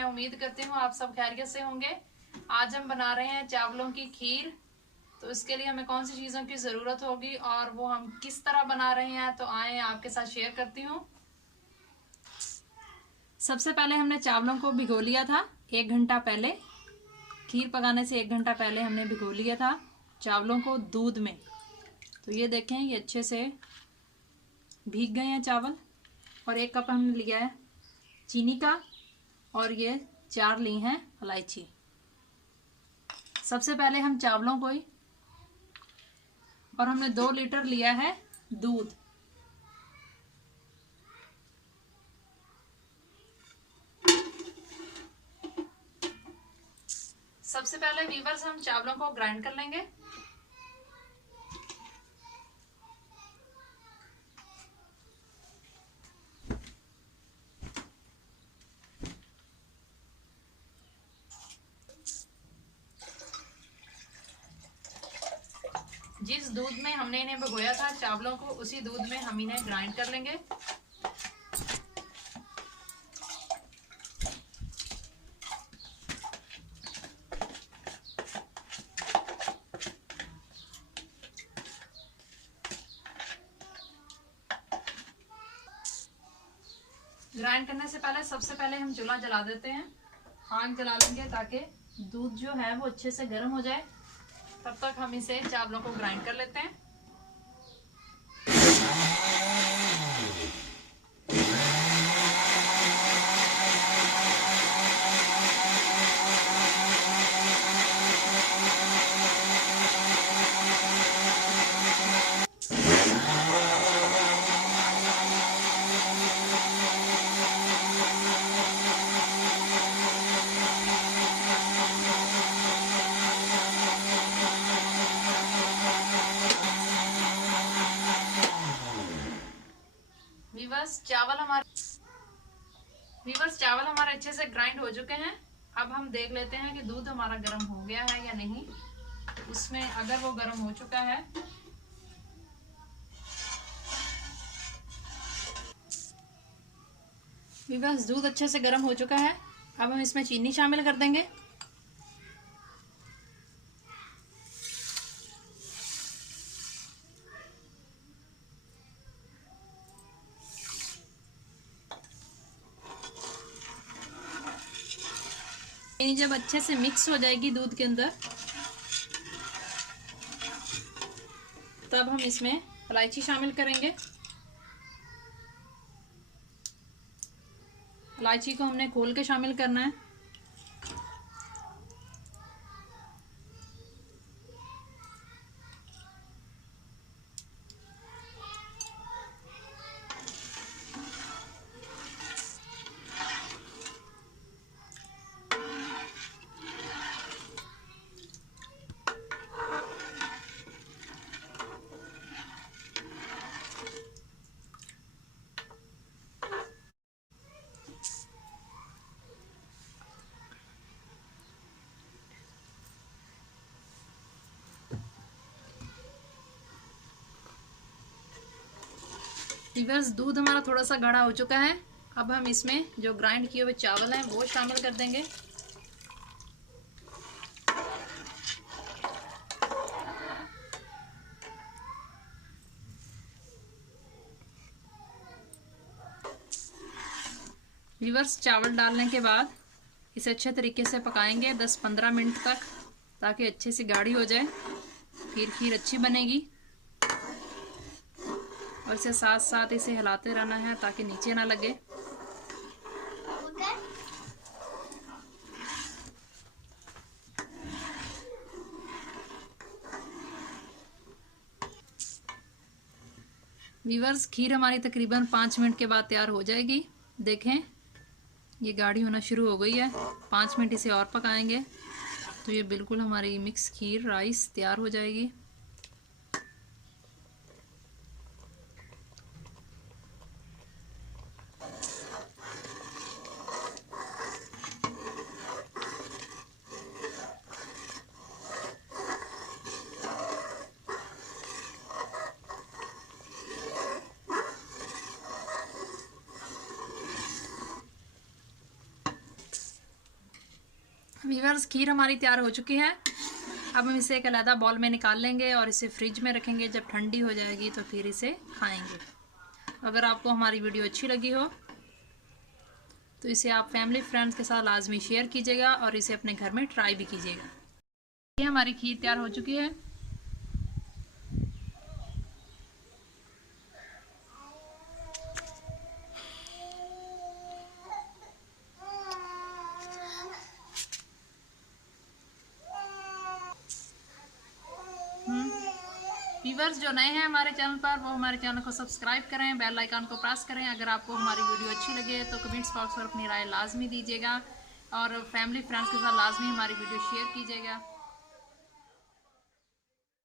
मैं उम्मीद करती हूँ आप सब खैरियत से होंगे। आज हम बना रहे हैं चावलों की खीर। तो इसके लिए हमें कौन सी चीज़ों की ज़रूरत होगी और वो हम किस तरह बना रहे हैं, तो आए आपके साथ शेयर करती हूँ। सबसे पहले हमने चावलों को भिगो लिया था 1 घंटा पहले। खीर पकाने से 1 घंटा पहले हमने भिगो लिया था चावलों को दूध में। तो ये देखें, ये अच्छे से भीग गए हैं चावल। और 1 कप हमने लिया है चीनी का, और ये 4 ली हैं इलायची। सबसे पहले हम चावलों को ही, और हमने 2 लीटर लिया है दूध। सबसे पहले वीवर्स हम चावलों को ग्राइंड कर लेंगे। जिस दूध में हमने इन्हें भिगोया था चावलों को, उसी दूध में हम इन्हें ग्राइंड कर लेंगे। ग्राइंड करने से पहले सबसे पहले हम चूल्हा जला देते हैं। आग जला लेंगे ताकि दूध जो है वो अच्छे से गर्म हो जाए। तब तक हम इसे चावलों को ग्राइंड कर लेते हैं। वीवर्स चावल हमारे अच्छे से ग्राइंड हो चुके हैं। अब हम देख लेते हैं कि दूध हमारा गर्म हो गया है या नहीं। उसमें अगर वो गर्म हो चुका है, वीवर्स दूध अच्छे से गर्म हो चुका है। अब हम इसमें चीनी शामिल कर देंगे। चीनी जब अच्छे से मिक्स हो जाएगी दूध के अंदर, तब हम इसमें इलायची शामिल करेंगे। इलायची को हमने खोल के शामिल करना है। वीवर्स दूध हमारा थोड़ा सा गाढ़ा हो चुका है। अब हम इसमें जो ग्राइंड किए हुए चावल हैं वो शामिल कर देंगे। वीवर्स चावल डालने के बाद इसे अच्छे तरीके से पकाएंगे 10-15 मिनट तक, ताकि अच्छे से गाढ़ी हो जाए, फिर खीर अच्छी बनेगी। और इसे साथ साथ इसे हिलाते रहना है ताकि नीचे ना लगे। वीवर्स खीर हमारी तकरीबन 5 मिनट के बाद तैयार हो जाएगी। देखें, ये गाढ़ी होना शुरू हो गई है। 5 मिनट इसे और पकाएंगे तो ये बिल्कुल हमारी मिक्स खीर राइस तैयार हो जाएगी। व्यूअर्स, खीर हमारी तैयार हो चुकी है। अब हम इसे एक अलग बाउल में निकाल लेंगे और इसे फ्रिज में रखेंगे। जब ठंडी हो जाएगी तो फिर इसे खाएंगे। अगर आपको हमारी वीडियो अच्छी लगी हो तो इसे आप फैमिली फ्रेंड्स के साथ लाजमी शेयर कीजिएगा और इसे अपने घर में ट्राई भी कीजिएगा। ये हमारी खीर तैयार हो चुकी है। व्यूअर्स जो नए हैं हमारे चैनल पर, वो हमारे चैनल को सब्सक्राइब करें, बेल आइकन को प्रेस करें। अगर आपको हमारी वीडियो अच्छी लगे तो कमेंट्स बॉक्स पर अपनी राय लाजमी दीजिएगा और फैमिली फ्रेंड्स के साथ लाजमी हमारी वीडियो शेयर कीजिएगा।